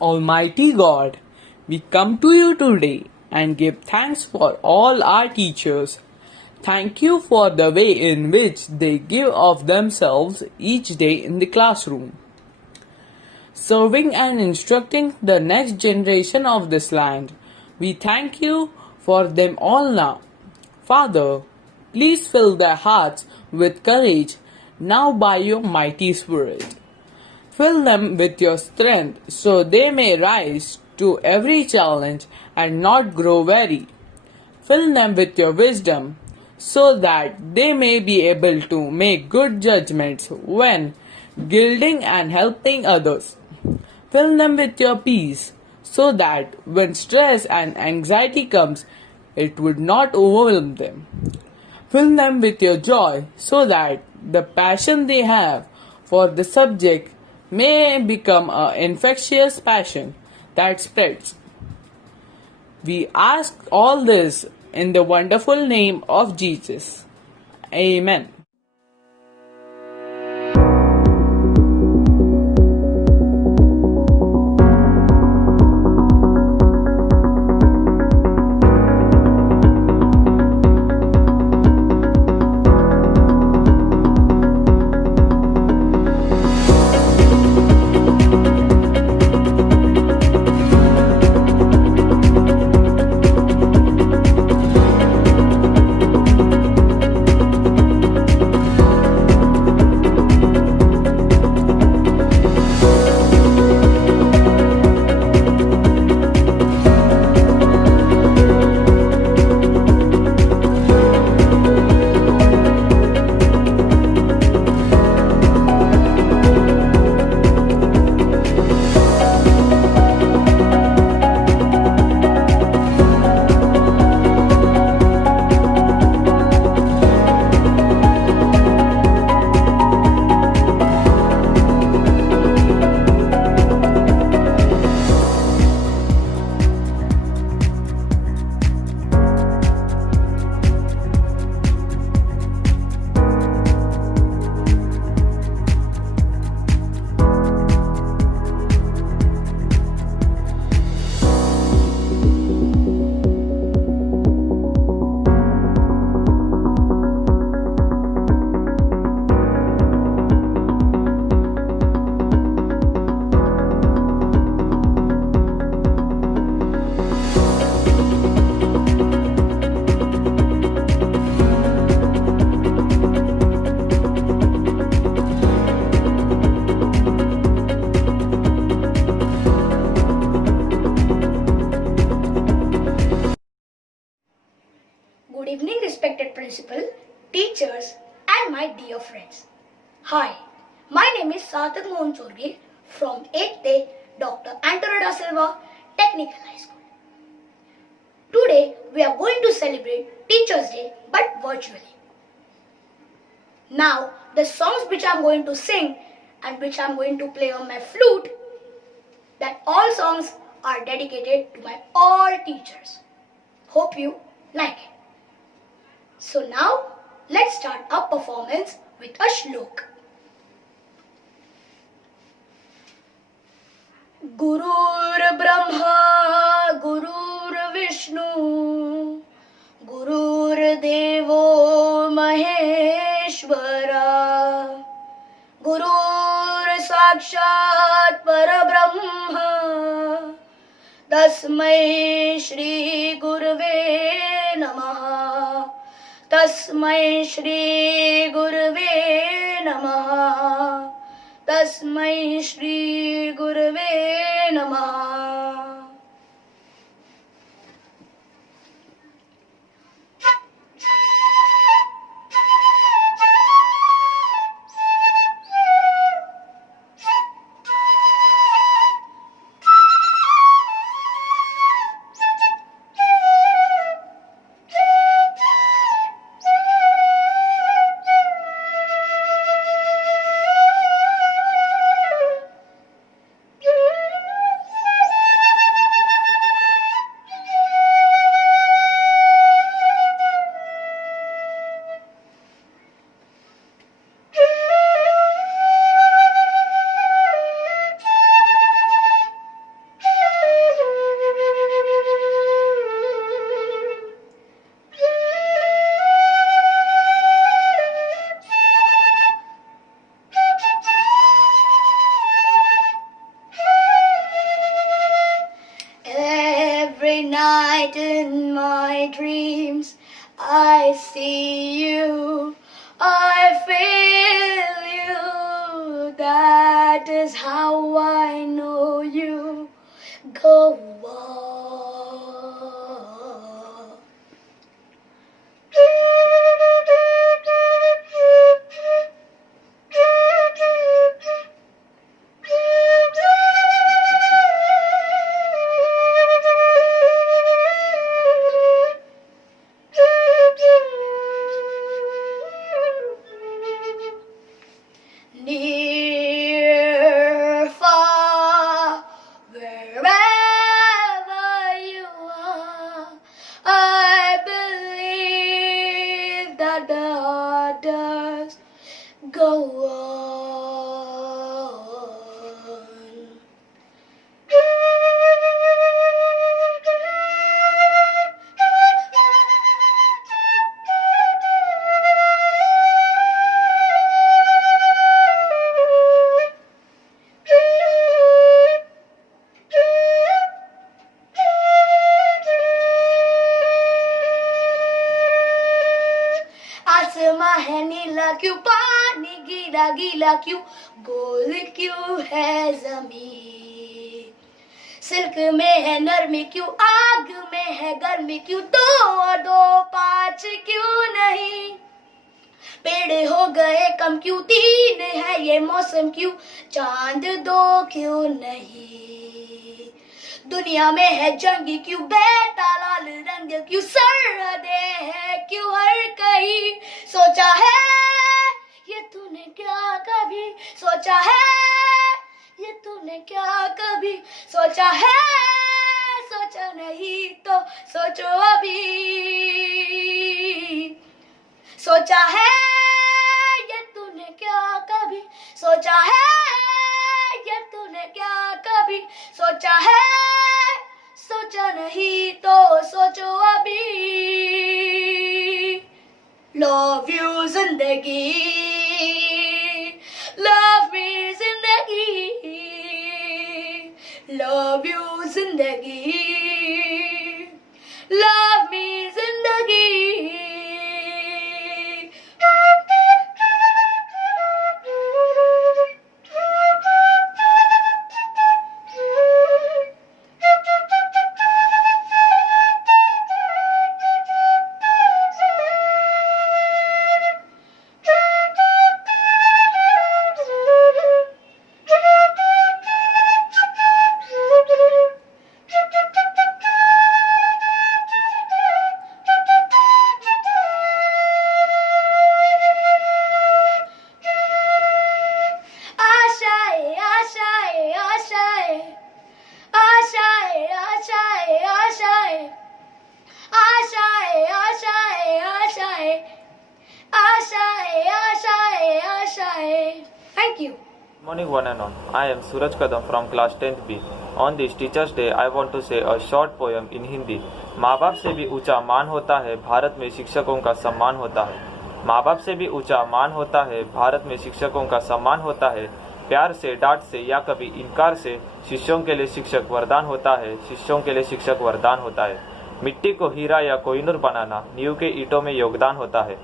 Almighty God, we come to you today and give thanks for all our teachers. Thank you for the way in which they give of themselves each day in the classroom, serving and instructing the next generation of this land. We thank you for them all now. Father, please fill their hearts with courage now by your mighty Spirit. Fill them with your strength so they may rise to every challenge and not grow weary. Fill them with your wisdom so that they may be able to make good judgments when guiding and helping others. Fill them with your peace so that when stress and anxiety comes, it would not overwhelm them. Fill them with your joy so that the passion they have for the subject may become an infectious passion that spreads. We ask all this in the wonderful name of Jesus. Amen. Good evening, respected principal, teachers, and my dear friends. Hi, my name is Sarthak Mohan Chorgi from 8th day Dr. Antonio da Silva Technical High School. Today, we are going to celebrate Teachers' Day but virtually. Now, the songs which I am going to sing and which I am going to play on my flute, that all songs are dedicated to my all teachers. Hope you like it. So now, let's start our performance with a shlok. Gurur Brahma, Gurur Vishnu, Gurur Devo Maheshwara, Gurur Sakshat Parabrahma, Tasmai Shri Gurve Namaha. Tasmai Shri Gurve Namaha. Tasmai Shri Gurve Namaha. my dreams. I see you, I feel you. That is how I know you. Go on. Near, far, wherever you are, I believe that the heart does go on. आसमां है नीला क्यों, पानी गीला गीला क्यों, गोल क्यों है जमीन। सिल्क में है नरमी क्यों, आग में है गर्मी क्यों, 2 और 2 5 क्यों नहीं। पेड़ हो गए कम क्यों, 3 है ये मौसम क्यों, चांद 2 क्यों नहीं। दुनिया में है जंग क्यों, बेटा लाल रंग क्यों, सरहदें है क्यों हर कहीं। सोचा है ये तूने क्या कभी, सोचा है ये तूने क्या कभी, सोचा है, सोचा नहीं तो सोचो अभी। सोचा है ये तूने क्या कभी, सोचा है ये तूने क्या कभी, सोचा है, सोचा नहीं तो सोचो अभी। लव यू जिंदगी, लव मी जिंदगी, लव यू जिंदगी, लव मी जिंदगी। Thank you. Good morning one and all. I am Suraj Kadam from class 10th B. On this Teachers Day, I want to say a short poem in Hindi. माँ बाप से भी ऊंचा मान होता है, भारत में शिक्षकों का सम्मान होता है। माँ बाप से भी ऊंचा मान होता है, भारत में शिक्षकों का सम्मान होता है। प्यार से, डांट से या कभी इनकार से शिष्यों के लिए शिक्षक वरदान होता है, शिष्यों के लिए शिक्षक वरदान होता है। मिट्टी को हीरा या कोहिनूर बनाना नींव के ईंटों में योगदान होता है।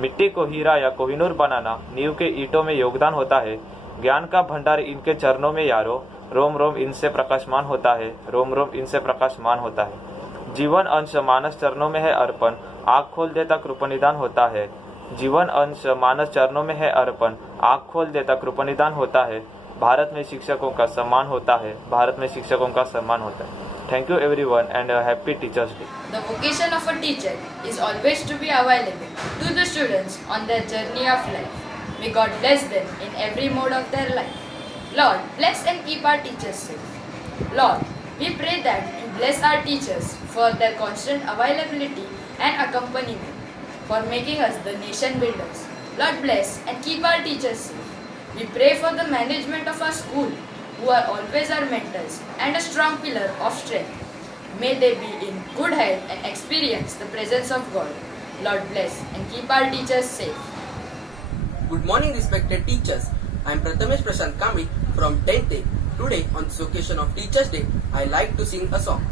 मिट्टी को हीरा या कोहिनूर बनाना नींव के ईंटों में योगदान होता है। ज्ञान का भंडार इनके चरणों में यारो, रोम रोम इनसे प्रकाशमान होता है, रोम रोम इनसे प्रकाशमान होता है। जीवन अंश मानस चरणों में है अर्पण, आँख खोल देता कृपनिदान होता है। जीवन अंश मानस चरणों में है अर्पण, आँख खोल देता कृपनिदान होता है। भारत में शिक्षकों का सम्मान होता है, भारत में शिक्षकों का सम्मान होता है। Thank you everyone and a happy Teachers Day. The vocation of a teacher is always to be available to the students on their journey of life. May God bless them in every mode of their life. Lord, bless and keep our teachers safe. Lord, we pray that you bless our teachers for their constant availability and accompaniment, for making us the nation builders. Lord, bless and keep our teachers safe. We pray for the management of our school, who are always our mentors and a strong pillar of strength. May they be in good health and experience the presence of God. Lord bless and keep our teachers safe. Good morning respected teachers. I am Prathamesh Prashant Kamri from 10th A. Today on this occasion of Teachers Day, I like to sing a song.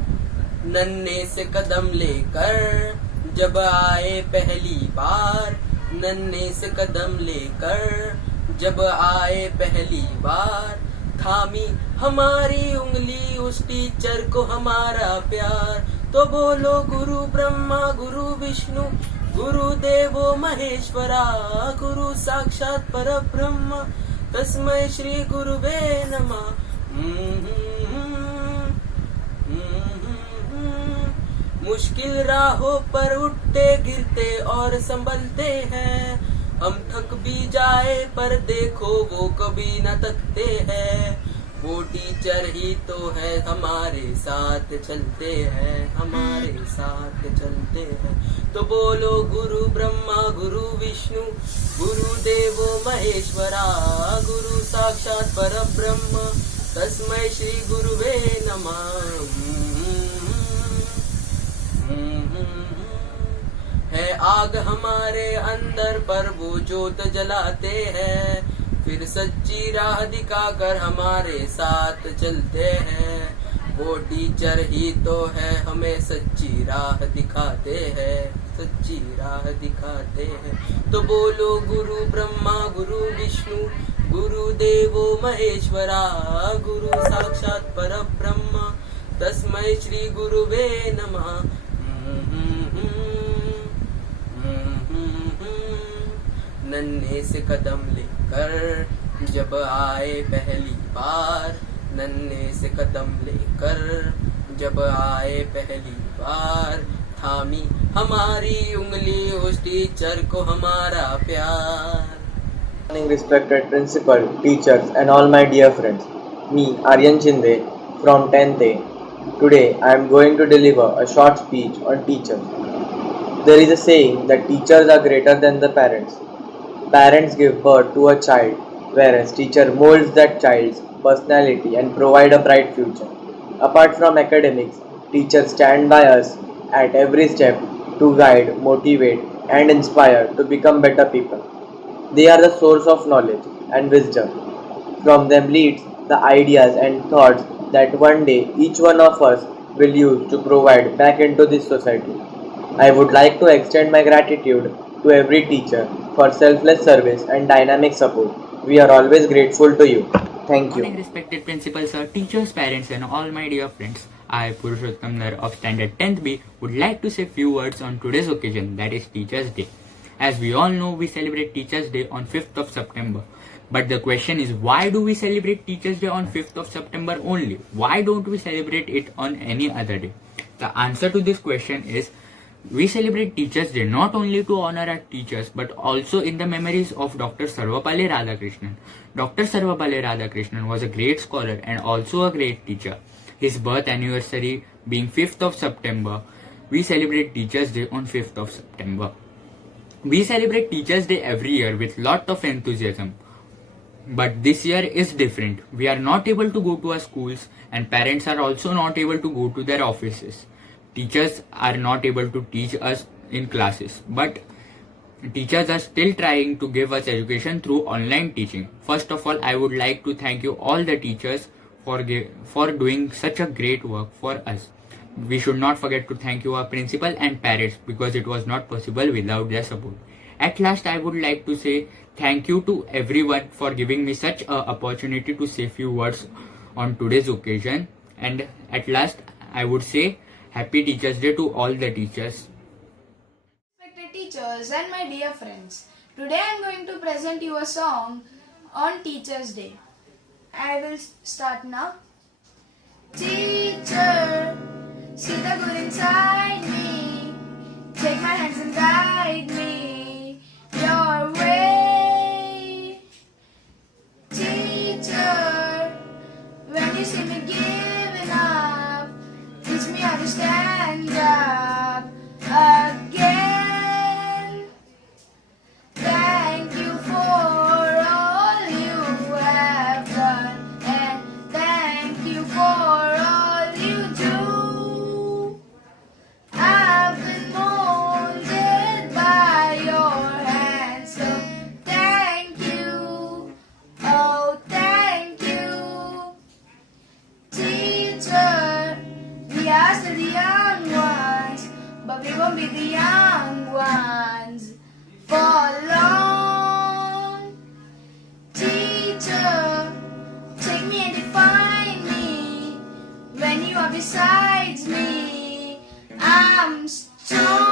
नन्हे से कदम लेकर जब आए पहली बार, नन्हे से कदम लेकर जब आए पहली बार, थामी हमारी उंगली उस टीचर को हमारा प्यार। तो बोलो गुरु ब्रह्मा गुरु विष्णु गुरु देवो महेश्वरा, गुरु साक्षात परब्रह्म तस्मै श्री गुरुवे नमः। मुश्किल राहों पर उठते गिरते और संभलते हैं, हम थक भी जाए पर देखो वो कभी न थकते हैं। वो टीचर ही तो है हमारे साथ चलते हैं, हमारे साथ चलते हैं। तो बोलो गुरु ब्रह्मा गुरु विष्णु गुरु देवो महेश्वरा, गुरु साक्षात परब्रह्म तस्मै श्री गुरुवे नमः। है आग हमारे अंदर पर वो जोत जलाते हैं, फिर सच्ची राह दिखाकर हमारे साथ चलते हैं। वो टीचर ही तो है हमें सच्ची राह दिखाते हैं, सच्ची राह दिखाते हैं। तो बोलो गुरु ब्रह्मा गुरु विष्णु गुरु देवो महेश्वरा, गुरु साक्षात परब्रह्म तस्मै श्री गुरुवे नमः। नन्हे से कदम लेकर जब आए पहली बार, नन्हे से कदम लेकर जब आए पहली बार, थामी हमारी उंगली उस टीचर को हमारा प्यार। Good morning, respected principal, teachers, and all my dear friends. Me, Aryan Shinde, from 10th A. Today, I am going to deliver a short speech on teachers. There is a saying that teachers are greater than the parents. Parents give birth to a child, whereas teacher molds that child's personality and provide a bright future. Apart from academics, teachers stand by us at every step to guide, motivate, and inspire to become better people. They are the source of knowledge and wisdom. From them leads the ideas and thoughts that one day each one of us will use to provide back into this society. I would like to extend my gratitude to every teacher for selfless service and dynamic support. We are always grateful to you. Thank Good morning, you. respected principals, sir, teachers, parents, and all my dear friends. I, Purushottam Nar of Standard 10th B, would like to say few words on today's occasion, that is Teachers' Day. As we all know, we celebrate Teachers' Day on 5th of September. But the question is, why do we celebrate Teachers' Day on 5th of September only? Why don't we celebrate it on any other day? The answer to this question is, we celebrate Teachers' Day not only to honor our teachers but also in the memories of Dr. Sarvapalli Radhakrishnan. Dr. Sarvapalli Radhakrishnan was a great scholar and also a great teacher. His birth anniversary being 5th of September, we celebrate Teachers' Day on 5th of September. We celebrate Teachers' Day every year with lot of enthusiasm. But this year is different. We are not able to go to our schools and parents are also not able to go to their offices. Teachers are not able to teach us in classes, but teachers are still trying to give us education through online teaching. First of all, I would like to thank you all the teachers for doing such a great work for us. We should not forget to thank you our principal and parents because it was not possible without their support. At last, I would like to say thank you to everyone for giving me such an opportunity to say few words on today's occasion. And at last, I would say Happy Teachers' Day to all the teachers. Respected teachers and my dear friends, today I am going to present you a song on Teachers' Day. I will start now. Teacher, see the good inside me. Take my hands and guide me your way. Teacher, when you see me giving up, teach me how to stand up again. Thank you for all you have done, and thank you for all you do. I've been molded by won't be the young ones for long. Teacher, take me and define me. When you are beside me, I'm strong.